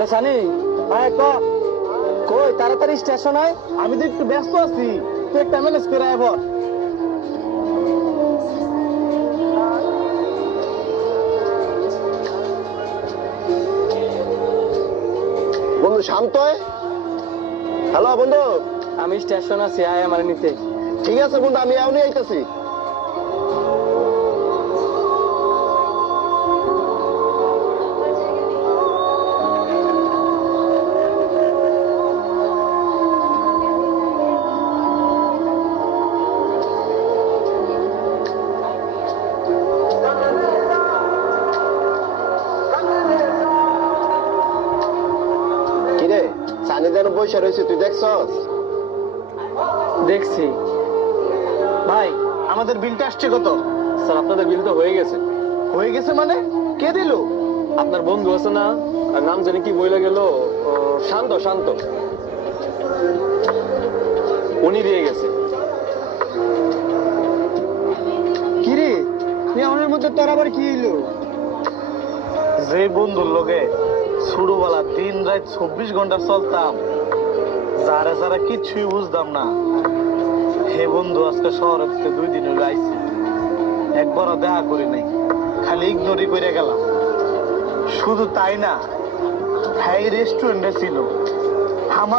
Hello Sunny, হ্যাঁ কই তাড়াতাড়ি স্টেশন আয়। আমি তো একটু ব্যস্ত আছি, তুই একটা ম্যানেজ করে আয় বল। বন্ধু শান্ত হ্যালো বন্ধু। আমি স্টেশন আছি, আয় আমার নিতে। ঠিক আছে বন্ধু, আমি এখনই আইতাছি। কিরে সানি যেন বসে রয়েছে, তুই দেখছস? দেখছি। ভাই আমাদের বিলটা আসছে কত? স্যার আপনাদের বিল তো হয়ে গেছে। হয়ে গেছে মানে? কে দিল? আপনার বন্ধু আছে না, আর নাম জানি কি বইলা গেল, শান্ত শান্ত, উনি দিয়ে গেছে। কিরে আমাদের মধ্যে তোর আবার কি হইলো? যে বন্ধুর লগে ছোটবেলা দিন রাত 24 ঘন্টা চলতাম, যারা যারা কিছুই বুঝতাম না, হে বন্ধু আজকে শহরে থেকে 2 দিন হইলো আইছি, একবারও দেখা করি নাই, খালি ইগনোরই করে গেলাম। শুধু তাই না, হ্যাঁ রেস্টুরেন্টে ছিল আমার